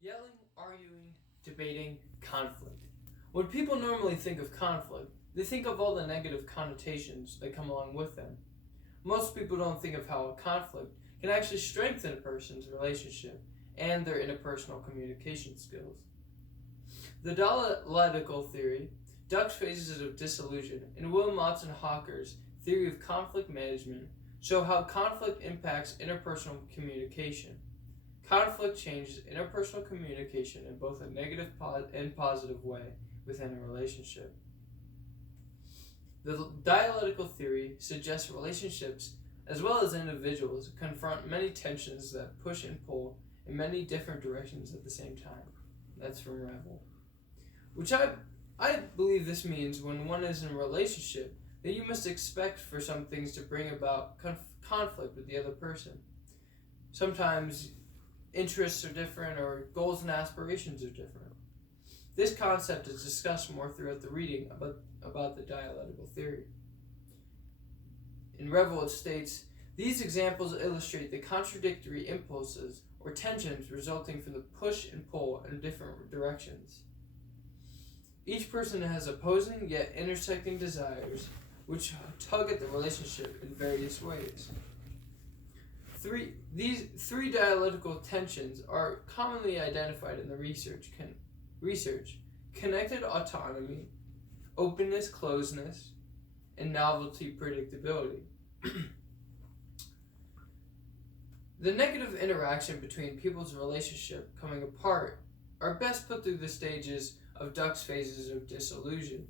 Yelling, arguing, debating, conflict. When people normally think of conflict, they think of all the negative connotations that come along with them. Most people don't think of how a conflict can actually strengthen a person's relationship and their interpersonal communication skills. The dialectical theory, Duck's phases of disillusion, and Wilmots and Hawker's theory of conflict management show how conflict impacts interpersonal communication. Conflict changes interpersonal communication in both a negative and positive way within a relationship. The dialectical theory suggests relationships as well as individuals confront many tensions that push and pull in many different directions at the same time. That's from Revel. Which I believe this means when one is in a relationship that you must expect for some things to bring about conflict with the other person. Sometimes interests are different or goals and aspirations are different. This concept is discussed more throughout the reading about the dialectical theory. In Revel it states, these examples illustrate the contradictory impulses or tensions resulting from the push and pull in different directions. Each person has opposing yet intersecting desires which tug at the relationship in various ways. These three dialectical tensions are commonly identified in the research. Connected autonomy, openness, closeness, and novelty, predictability. The negative interaction between people's relationship coming apart are best put through the stages of Duck's phases of disillusion.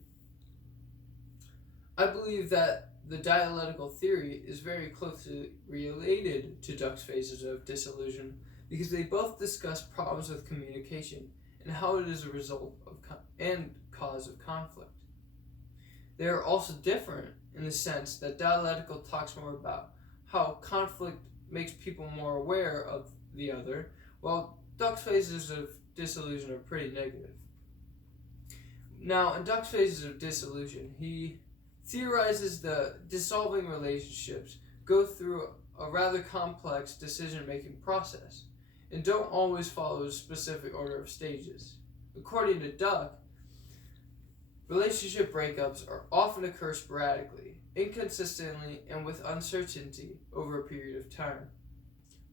I believe that the dialectical theory is very closely related to Duck's phases of disillusion because they both discuss problems with communication and how it is a result of and cause of conflict. They are also different in the sense that dialectical talks more about how conflict makes people more aware of the other, while Duck's phases of disillusion are pretty negative. Now, in Duck's phases of disillusion, he theorizes the dissolving relationships go through a rather complex decision-making process and don't always follow a specific order of stages. According to Duck, relationship breakups often occur sporadically, inconsistently, and with uncertainty over a period of time.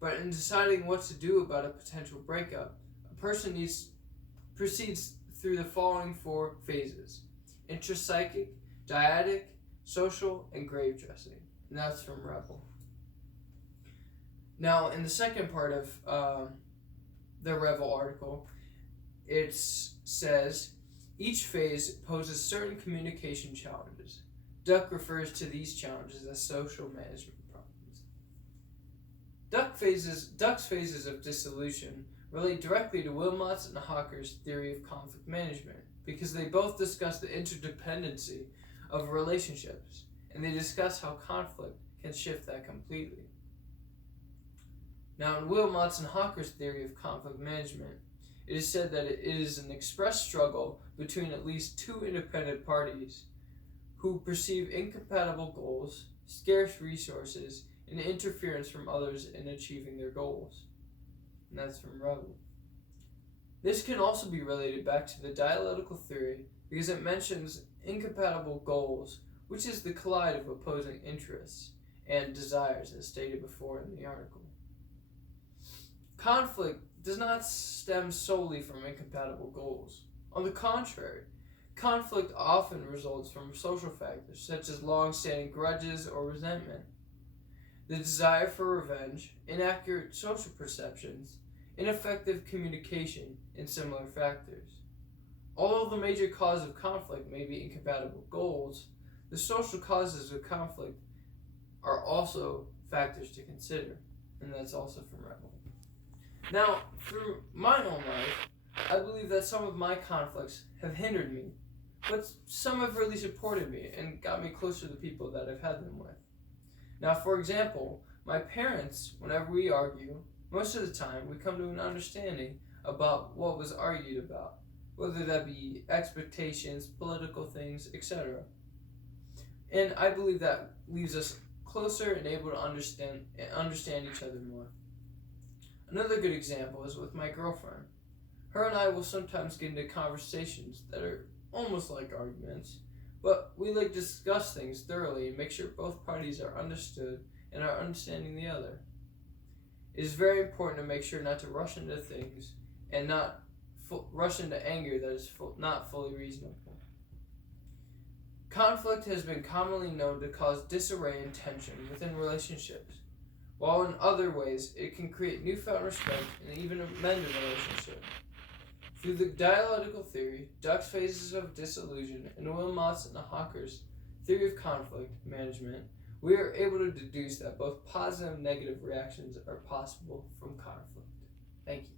But in deciding what to do about a potential breakup, a person proceeds through the following four phases: intrapsychic, dyadic, social, and grave dressing. And that's from Revel. Now, in the second part of the Revel article, it says, each phase poses certain communication challenges. Duck refers to these challenges as social management problems. Duck's phases of dissolution relate directly to Wilmot's and Hawker's theory of conflict management because they both discuss the interdependency of relationships, and they discuss how conflict can shift that completely. Now, in Wilmot's and Hawker's theory of conflict management, it is said that it is an express struggle between at least two independent parties who perceive incompatible goals, scarce resources, and interference from others in achieving their goals. And that's from Revel. This can also be related back to the dialectical theory because it mentions incompatible goals, which is the collide of opposing interests and desires as stated before in the article. Conflict does not stem solely from incompatible goals. On the contrary, conflict often results from social factors such as long-standing grudges or resentment, the desire for revenge, inaccurate social perceptions, ineffective communication, and similar factors. Although the major cause of conflict may be incompatible goals, the social causes of conflict are also factors to consider, and that's also from Revel. Now, through my own life, I believe that some of my conflicts have hindered me, but some have really supported me and got me closer to the people that I've had them with. Now, for example, my parents, whenever we argue, most of the time we come to an understanding about what was argued about, whether that be expectations, political things, etc. And I believe that leaves us closer and able to understand each other more. Another good example is with my girlfriend. Her and I will sometimes get into conversations that are almost like arguments, but we like to discuss things thoroughly and make sure both parties are understood and are understanding the other. It is very important to make sure not to rush into things and not rush into anger that is not fully reasonable. Conflict has been commonly known to cause disarray and tension within relationships, while in other ways it can create newfound respect and even amend a relationship. Through the dialectical theory, Duck's phases of disillusion, and Wilmot's and Hawker's theory of conflict management, we are able to deduce that both positive and negative reactions are possible from conflict. Thank you.